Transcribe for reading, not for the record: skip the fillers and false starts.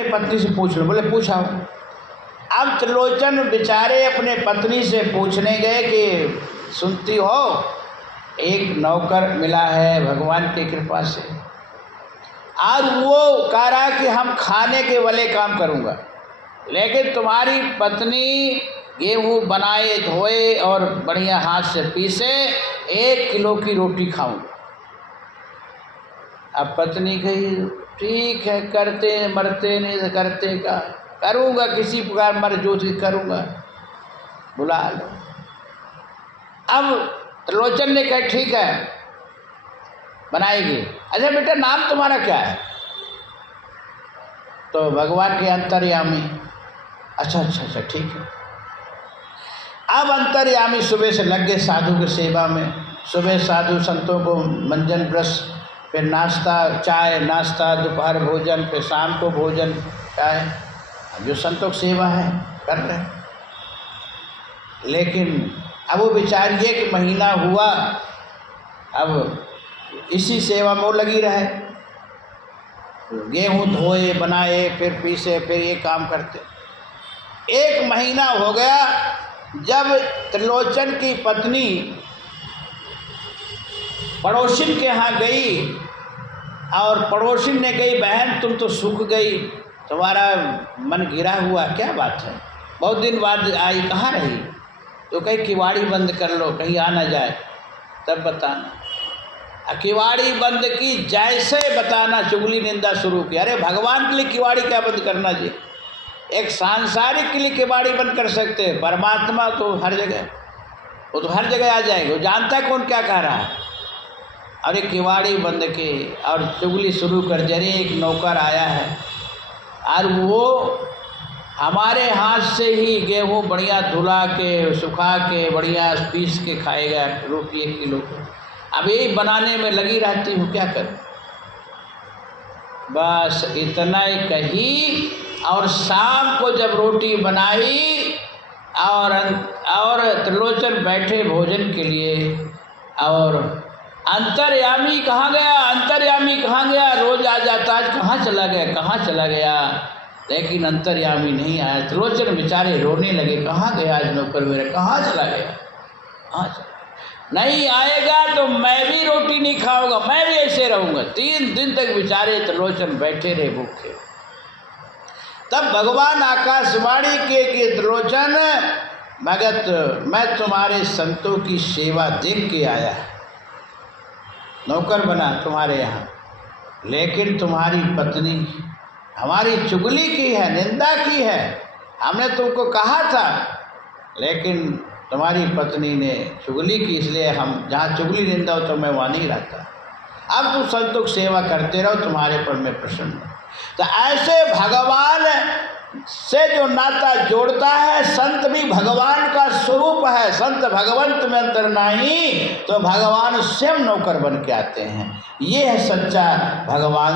अपने पत्नी से पूछ लो। बोले पूछा। अब त्रिलोचन बेचारे अपने पत्नी से पूछने गए कि सुनती हो, एक नौकर मिला है भगवान की कृपा से, और वो कह रहा कि हम खाने के वाले काम करूँगा, लेकिन तुम्हारी पत्नी गेहूँ बनाए धोए और बढ़िया हाथ से पीसे 1 किलो की रोटी खाऊंगा। अब पत्नी कही ठीक है, करते मरते नहीं करते का, करूँगा किसी प्रकार मर जोत के करूँगा, बुला लो। अब त्रिलोचन ने कहा ठीक है बनाएगी। अच्छा बेटा नाम तुम्हारा क्या है? तो भगवान के अंतर्यामी। अच्छा ठीक है। अब अंतर्यामी सुबह से लग गए साधु की सेवा में। सुबह साधु संतों को मंजन ब्रश, फिर नाश्ता चाय, नाश्ता दोपहर भोजन, फिर शाम को भोजन चाय, जो संतों की सेवा है कर रहे हैं। लेकिन अब वो बेचारी 1 महीना हुआ, अब इसी सेवा में वो लगी रहे, गेहूँ धोए बनाए फिर पीसे फिर ये काम करते। 1 महीना हो गया। जब त्रिलोचन की पत्नी पड़ोसिन के यहाँ गई और पड़ोसिन ने कही बहन तुम तो सूख गई, तुम्हारा मन गिरा हुआ, क्या बात है, बहुत दिन बाद आई, कहाँ रही? तो कहीं किवाड़ी बंद कर लो कहीं आ ना जाए, तब बताना। किवाड़ी बंद की, जैसे बताना चुगली निंदा शुरू की। अरे भगवान के लिए किवाड़ी क्या बंद करना जी, एक सांसारिक के लिए किवाड़ी बंद कर सकते हैं, परमात्मा तो हर जगह, वो तो हर जगह आ जाएगा, वो जानता है कौन क्या कह रहा है। अरे किवाड़ी बंद की और चुगली शुरू कर, जरे एक नौकर आया है और वो हमारे हाथ से ही गेहूँ बढ़िया धुला के सुखा के बढ़िया पीस के खाएगा रोटी 1 किलो को, अब यही बनाने में लगी रहती हूँ, क्या करूँ? बस इतना ही कही। और शाम को जब रोटी बनाई और त्रिलोचन बैठे भोजन के लिए, और अंतर्यामी कहाँ गया, अंतर्यामी कहाँ गया, रोज आ जाता, आज कहाँ चला गया, कहाँ चला गया, लेकिन अंतर्यामी नहीं आया। त्रिलोचन बेचारे रोने लगे, कहाँ गया आज नौकर मेरा, कहाँ चला गया, कहाँ चला, नहीं आएगा तो मैं भी रोटी नहीं खाऊंगा, मैं भी ऐसे रहूँगा। 3 दिन तक बेचारे त्रिलोचन बैठे रहे भूखे। तब भगवान आकाशवाणी किए कि त्रिलोचन भगत, मैं तुम्हारे संतों की सेवा देख के आया, नौकर बना तुम्हारे यहाँ, लेकिन तुम्हारी पत्नी हमारी चुगली की है, निंदा की है, हमने तुमको कहा था, लेकिन तुम्हारी पत्नी ने चुगली की, इसलिए हम जहाँ चुगली निंदा हो तो मैं वहाँ नहीं रहता। अब तुम संतों की सेवा करते रहो, तुम्हारे पर मैं प्रसन्न हूँ। तो ऐसे भगवान से जो नाता जोड़ता है, संत भी भगवान का स्वरूप है, संत भगवंत में अंतर नहीं, तो भगवान स्वयं नौकर बन के आते हैं। ये है सच्चा भगवान